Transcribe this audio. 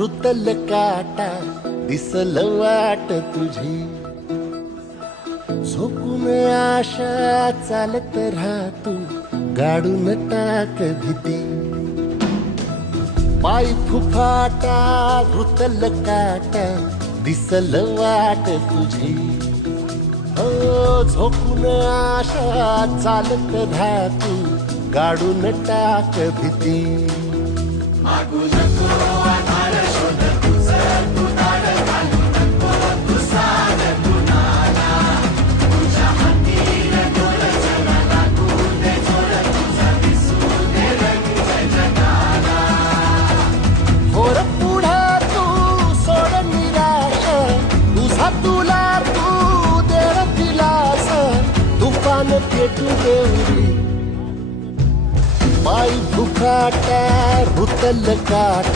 रुतल काटा दिसल वाट तुझी. झोपून आशा चालत राहतू गाडून टाक भीती. पाय फुफाटा रुतल काटा दिसल वाट तुझी. हो झोपून आशा चालत धातू गाडून टाक भीती. पेटू देवरी पाय फुकाटा रुतल काट